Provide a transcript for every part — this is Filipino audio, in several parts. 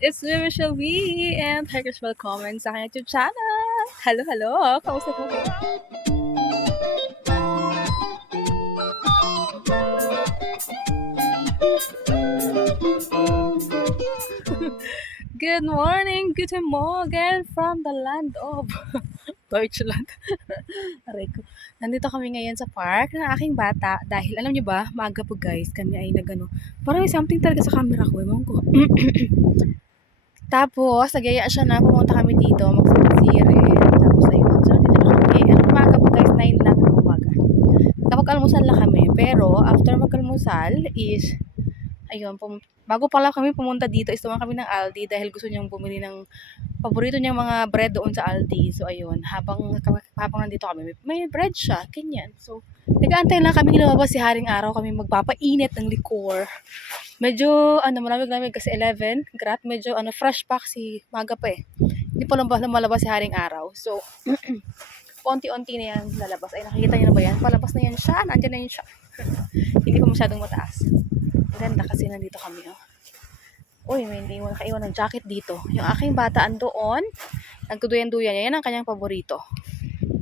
It's me, Michelle V, and Hackers Welcome sa aking YouTube channel. Hello, hello! Kamusta po kayo? Good morning, guten Morgen from the land of Deutschland. Aray ko. Nandito kami ngayon sa park ng aking bata dahil alam niyo ba, maaga po guys, kami ay nagano. Parang may something talaga sa camera ko, ewan ko. Tapos, nagyaya siya na pumunta kami dito, magsirit. Tapos, ayun. So, nandito na kami. Ano umaga po guys, 9 lang ng umaga. Kapag-almusal na kami. Pero, after mag-almusal is, ayun, bago pala kami pumunta dito, is tumahan kami ng Aldi dahil gusto niyang bumili ng paborito niyang mga bread doon sa Aldi. So, ayun, habang nandito kami, may bread siya, ganyan. So, nag-aantay lang kami lumabas si Haring Araw, kami magpapainit ng liquor. Medyo, malamig-lamig kasi 11, grat, medyo, fresh pa kasi maga pa eh. Hindi pa lang malabas si Haring Araw. So, konti-unti na yan lalabas. Ay, nakikita niyo na ba yan? Palabas na yan siya, nandyan na yan siya. Hindi pa masyadong mataas. Ang ganda kasi nandito kami, oh. Uy, may nakaiwan ng jacket dito. Yung aking bata andoon, nagduduyan-duyan. Yan ang kanyang paborito.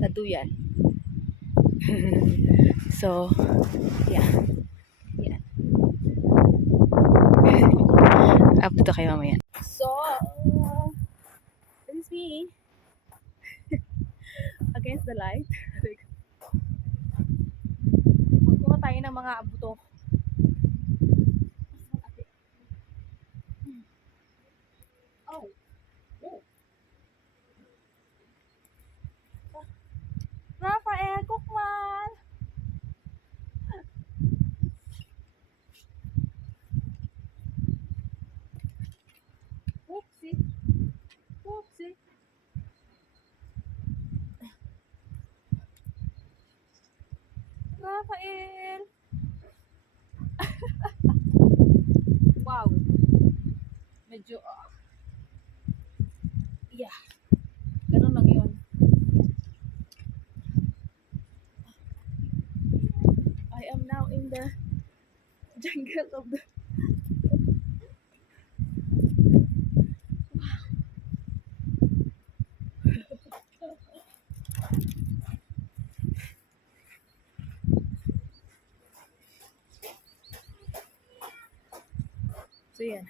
Naduyan. So, yeah. Yan. Update kayo mamaya. So, this is me. Against the light. Magkuha tayo ng mga abuto. Oh. Rafael Cookman! Oopsie. Oopsie. Rafael! Wow. Medyo, yeah. Ganun lang yun. I am now in the jungle of the... So, yan.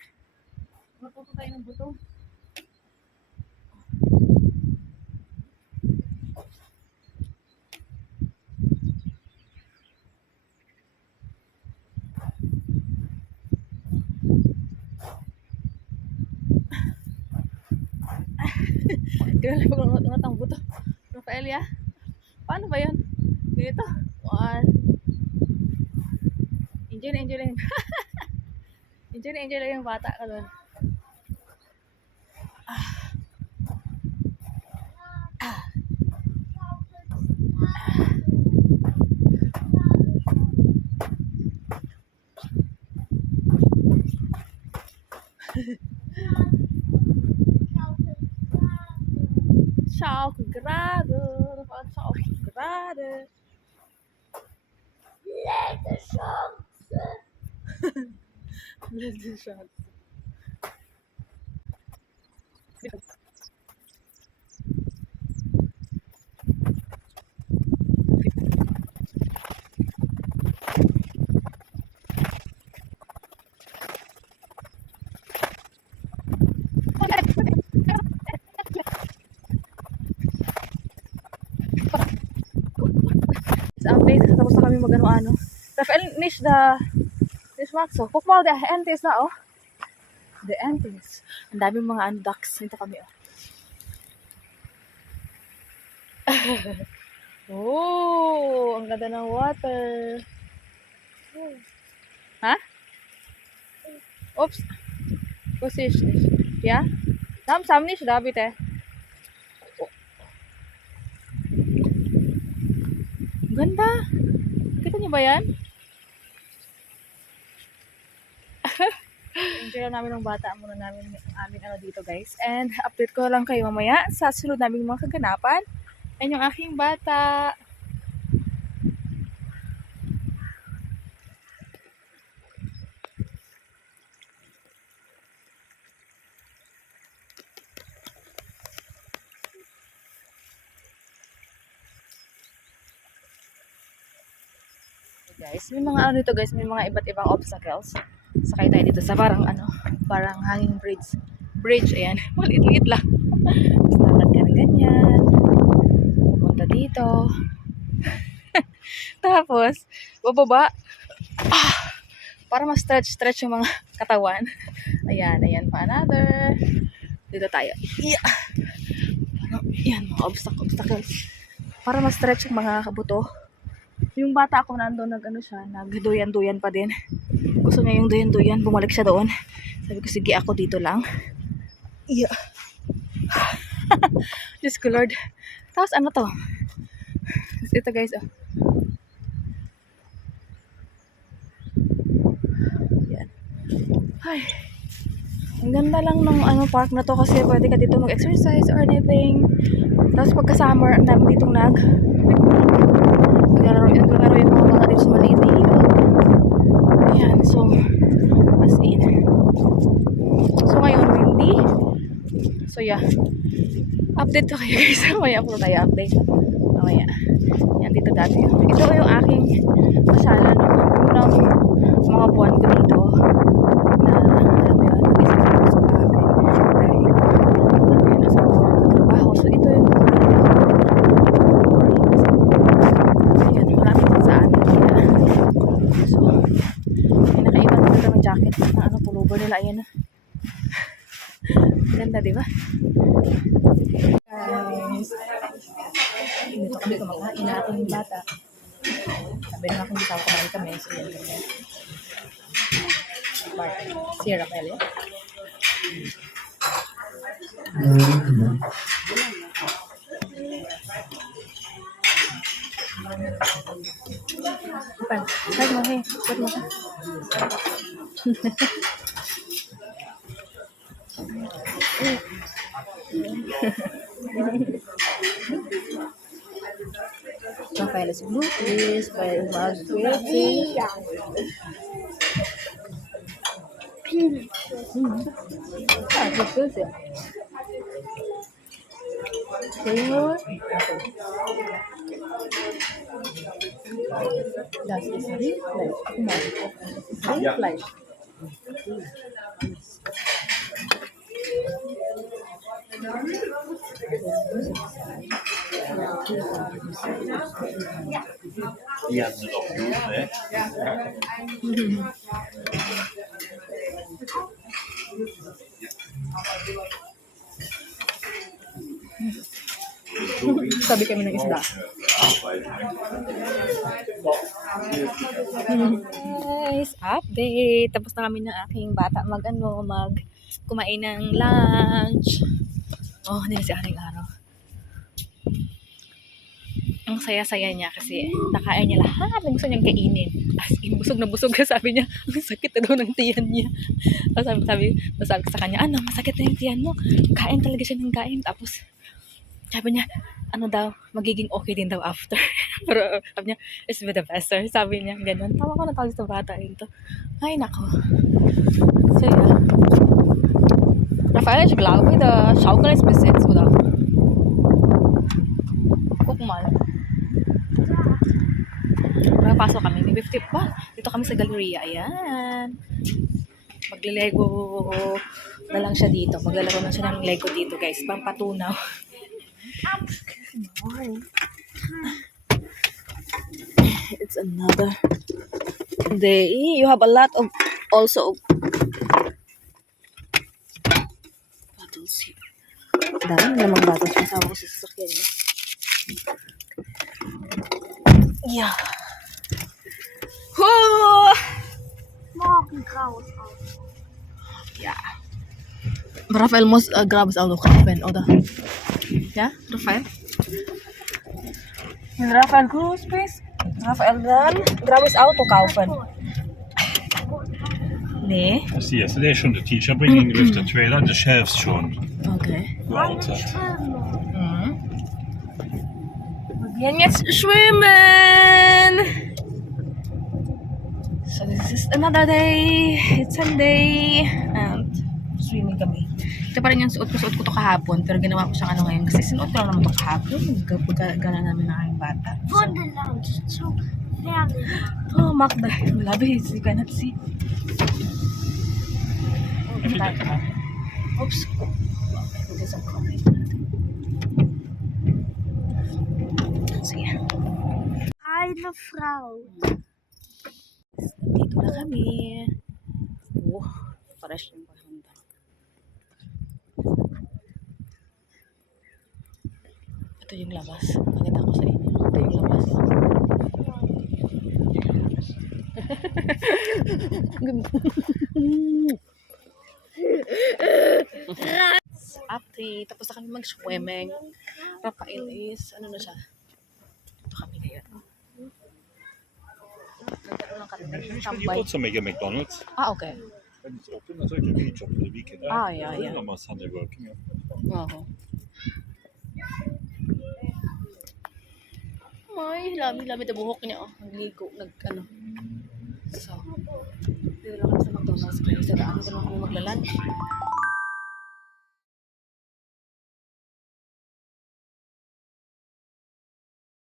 Maputo tayo ng buto. Ganun lang pag-ungat ang buto. Rafael, ya? Paano ba yun? Ganito. One. Enjoy na enjoy lang. Enjoy na enjoy lang yung bata ka doon. Schokolade. Rafael, Schokolade. Lekker chance. Lekker chance. Update, tapos na kami mag-ano. Rafael, niche this Maxo. Kukmal, the entes na, oh. The entes. Ang daming mga ducks. Dito kami, oh. Oh, ang ganda ng water. Ha? Oops. Kusish, niche. Yeah? Sam niche, David, eh. Ganda. Kita niyo ba yan? Enjoy lang namin ng bata muna namin ang aming dito guys. And update ko lang kayo mamaya sa sunod naming mga kaganapan. Yan yung aking bata. Guys, may mga ano dito guys, may mga iba't ibang obstacles. Sakay tayo dito sa parang parang hanging bridge, ayan. Maliit-liit lang. Tapos lakad ka ng ganyan. Pupunta dito. Tapos, bababa. Para ma-stretch yung mga katawan. Ayan pa another. Dito tayo. Yeah. Yan, mga obstacles. Para ma-stretch yung mga buto. Yung bata ako nandun, nagduyan-duyan pa din. Gusto niya yung duyan-duyan, bumalik siya doon. Sabi ko, sige ako dito lang. Yeah. Diyos ko Lord. Tapos ano to? Ito guys, Yan. Ay. Ang ganda lang ng park na to kasi pwede ka dito mag-exercise or anything. Tapos pagka summer, ang dami ditong naglalaro yung mga dito sa maliit na ilog. Ayan, so as in. So ngayon, windy. So yeah. Update ko kayo guys. Mamaya po tayo update. Mamaya. Yan dito dati. Ito yung aking pasala ng mga buwan ko dito. Na alam mo yun, mag-isip ako sa bagay. Dahil yun, asawa ko nagtatrabaho. So ito yung ayun, malapit din sa amin. So, may nakaiwan ko ng jacket na pullover nila. Ayan na. Ganda, diba? Guys, dito kami kumakain na aking bata. Sabi na akong bitaw kumain kami. So, yan kami. Si Rafael. Sag mo, hey. Sag mo. Rafael is blue, please. By Margaret. Good food. Das ist Rindfleisch. Die haben sie doch gut, ne? Sabi kami ng isda. Guys, update. Tapos na kami ng aking bata kumain ng lunch. Oh, hindi na si aring araw. Ang saya-saya niya kasi nakain niya lahat ng gusto niyang kainin. As in, busog na busog na sabi niya. Ang sakit na daw ng tiyan niya. Tapos sabi ko sa kanya, masakit na yung tiyan mo. Kain talaga siya ng kain. Tapos sabi niya, magiging okay din daw after. Pero sabi niya, it's with the best, sir. Sabi niya, ganun. Tawa ko na tawag sa bata ito. Ay, nako. So, yeah. Rafael, ich glaube, der Schaukel ist besetzt, oder? Guck mal. Pasok kami. May 50 pa. Dito kami sa Galleria. Ayan. Magle-Lego na lang siya dito. Maglalaro na siya ng Lego dito, guys. Pampatunaw. It's another day. You have a lot of also bottles here. Dami namang bottles. Masama ko sa sasakyan niya. Yeah. Whoa! Morgen raus aus. Ja. Rafael muss Grabes Auto kaufen, oder? Ja, Rafael? Wenn Rafael groß bist, Rafael dann Grabes Auto kaufen. Nee. Das hier, det är schon der Teacher bringing with the trailer, the shelves schon. Okay. Geoutet. Wir gehen jetzt schwimmen. So this is another day. It's Sunday. And swimming kami. Ito pa rin yung suot ko to kahapon. Pero ginawa ko siyang ngayon. Kasi sinuot ko lang naman to kahapon. Gala namin ng aking bata. bata. Wonderland zu Fernsehen. Oh, Magda. Labi, you cannot see. Oops. Hindi sa comment natin. Sige. Eine Frau. Dito na kami. Oh, fresh yung bahanda. Ito yung labas. Pakita ko sa inyo. Ito yung labas. Update. Tapos na kami mag-swimming. Rafael is, ano na siya? Ito kami ngayon. Nagkaroon ng kami ng You tambay. bought some at McDonald's. Ah, okay. When it's open, I thought you'd be job for the weekend. Ah, yeah, yeah. I'm on Sunday working. Oo. May lami-lami na buhok niya. Oh. Nagligo, nag-ano. So, dito lang kami sa McDonald's. Kaya sa daan ko lang kami magla-lunch.